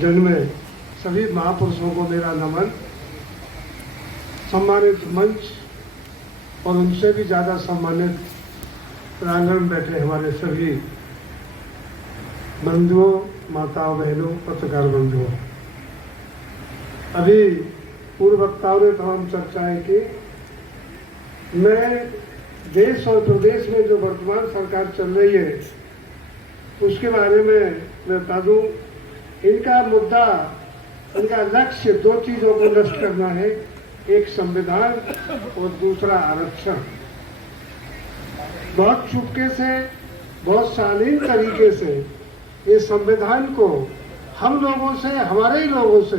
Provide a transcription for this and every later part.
जन्मे सभी महापुरुषों को मेरा नमन। सम्मानित मंच और उनसे भी ज़्यादा सम्मानित प्रांगण में बैठे हमारे सभी बंधुओं, माताओं, बहनों, पत्रकार बंधुओं, अभी पूर्व वक्ताओं ने तमाम चर्चाएं की। मैं देश और प्रदेश में जो वर्तमान सरकार चल रही है उसके बारे में मैं बता दूं, इनका मुद्दा, इनका लक्ष्य दो चीजों को नष्ट करना है, एक संविधान और दूसरा आरक्षण। बहुत चुपके से, बहुत शालीन तरीके से ये संविधान को हम लोगों से, हमारे ही लोगों से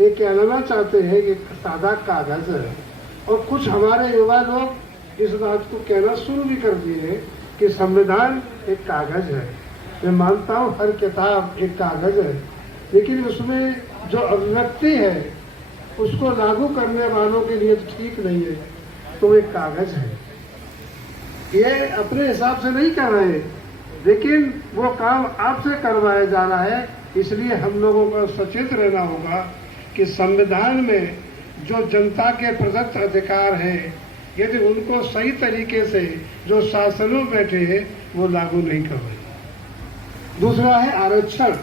ये कहना चाहते हैं कि सादा कागज है, और कुछ हमारे युवा लोग इस बात को कहना शुरू भी कर दिए कि संविधान एक कागज है। मैं मानता हूँ हर किताब एक कागज है, लेकिन उसमें जो अभिव्यक्ति है उसको लागू करने वालों के लिए ठीक नहीं है, तो एक कागज है। ये अपने हिसाब से नहीं कर रहे, लेकिन वो काम आपसे करवाया जा रहा है। इसलिए हम लोगों को सचेत रहना होगा कि संविधान में जो जनता के प्रदत्त अधिकार हैं, यदि उनको सही तरीके से जो शासनों में बैठे हैं वो लागू नहीं कर रहे। दूसरा है आरक्षण।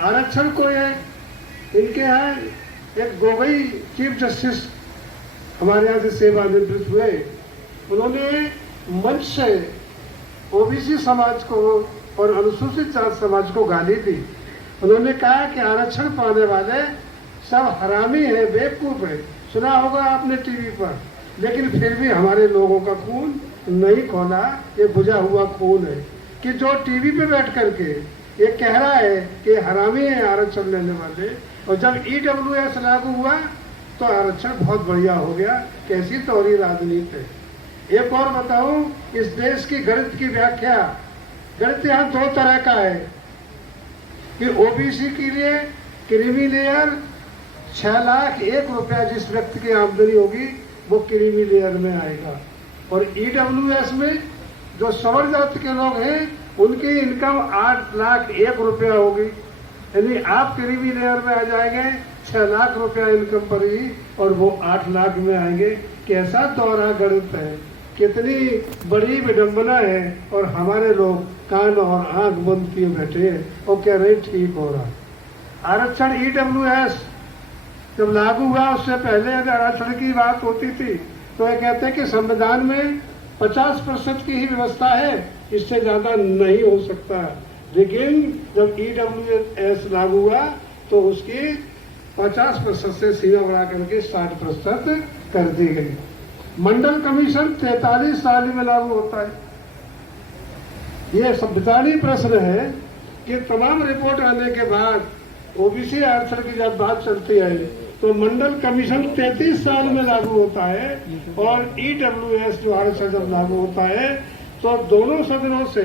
आरक्षण को इनके यहाँ एक गोगोई चीफ जस्टिस हमारे यहाँ से सेवानिवृत्त हुए, उन्होंने मंच से ओबीसी समाज को और अनुसूचित जाति समाज को गाली दी। उन्होंने कहा कि आरक्षण पाने वाले सब हरामी है, बेवकूफ है। सुना होगा आपने टीवी पर, लेकिन फिर भी हमारे लोगों का खून नहीं खोला। ये बुझा हुआ खून है कि जो टीवी पे बैठ करके ये कह रहा है कि हरामी है आरक्षण लेने वाले, और जब ईडब्ल्यूएस लागू हुआ तो आरक्षण बहुत बढ़िया हो गया। कैसी तौरी राजनीति है। एक और बताऊं, इस देश की गणित की व्याख्या, गणित यहाँ दो तरह का है कि ओबीसी के लिए क्रीमी लेयर 6,01,000 रुपया जिस व्यक्ति की आमदनी होगी वो क्रीमी लेयर में आएगा, और ईडब्ल्यूएस में जो सवर जाति के लोग हैं उनकी इनकम 8,01,000 रुपया होगी। यानी आप क्रीमी लेयर में आ जाएंगे 6 लाख रुपया इनकम पर ही, और वो 8 लाख में आएंगे। कैसा दोहरा गणित है, कितनी बड़ी विडंबना है, और हमारे लोग कान और आंख बंद किए बैठे हैं और कह रहे ठीक हो रहा। आरक्षण ईडब्ल्यूएस जब लागू हुआ उससे पहले अगर आरक्षण की बात होती थी तो ये कहते हैं कि संविधान में 50% की ही व्यवस्था है, इससे ज्यादा नहीं हो सकता। लेकिन जब ईडब्ल्यूएस लागू हुआ तो उसकी 50% से सीमा बढ़ा करके 60% कर दी गई। मंडल कमीशन 43 साल में लागू होता है। ये संविधानीय प्रश्न है कि तमाम रिपोर्ट आने के बाद ओबीसी आरक्षण की जब बात चलती है तो मंडल कमीशन 33 साल में लागू होता है, और ईडब्ल्यूएस जो आरक्षण जब लागू होता है तो दोनों सदनों से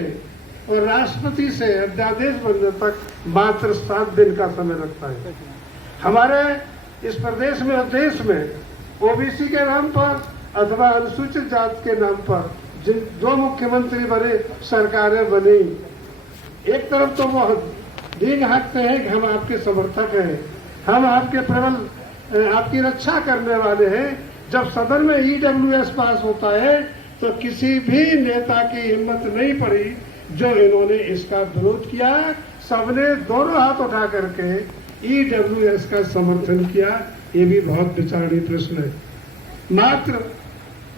और राष्ट्रपति से अध्यादेश बनने तक मात्र 7 दिन का समय लगता है। हमारे इस प्रदेश में और देश में ओबीसी के नाम पर अथवा अनुसूचित जाति के नाम पर जिन दो मुख्यमंत्री बने, सरकारें बनी, एक तरफ तो वो डींग हाँकते हैं कि हम आपके समर्थक हैं, हम आपके प्रबल, आपकी रक्षा करने वाले हैं। जब सदन में ईडब्ल्यूएस पास होता है तो किसी भी नेता की हिम्मत नहीं पड़ी जो इन्होंने इसका विरोध किया। सबने दोनों हाथ उठा करके ईडब्ल्यूएस का समर्थन किया। ये भी बहुत विचारणीय प्रश्न है। मात्र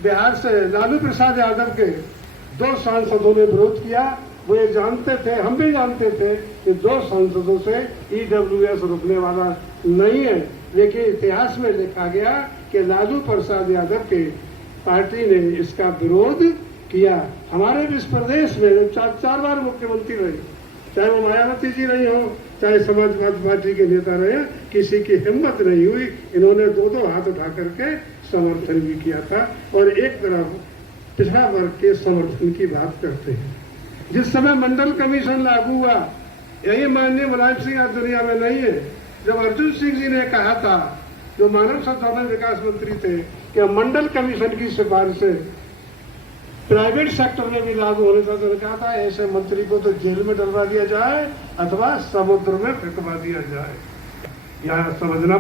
बिहार से लालू प्रसाद यादव के 2 सांसदों ने विरोध किया। वो ये जानते थे, हम भी जानते थे कि 2 सांसदों से ईडब्ल्यूएस रुकने वाला नहीं है, लेकिन इतिहास में लिखा गया कि लालू प्रसाद यादव के पार्टी ने इसका विरोध किया। हमारे इस प्रदेश में 4 बार मुख्यमंत्री रहे, चाहे वो मायावती जी रही हो, चाहे समाजवादी पार्टी के नेता रहे, किसी की हिम्मत नहीं हुई। इन्होंने 2 हाथ उठा करके समर्थन भी किया था, और एक तरफ पिछड़ा वर्ग के समर्थन की बात करते हैं। जिस समय मंडल कमीशन लागू हुआ, यही माननीय मुलायम सिंह आज दुनिया में नहीं है। जब अर्जुन सिंह जी ने कहा था, जो मानव संसाधन विकास मंत्री थे, कि मंडल कमीशन की सिफारिशें प्राइवेट सेक्टर में भी लागू होने का तो कहा था ऐसे मंत्री को तो जेल में डलवा दिया जाए अथवा समुद्र में फेंकवा दिया जाए। यह समझना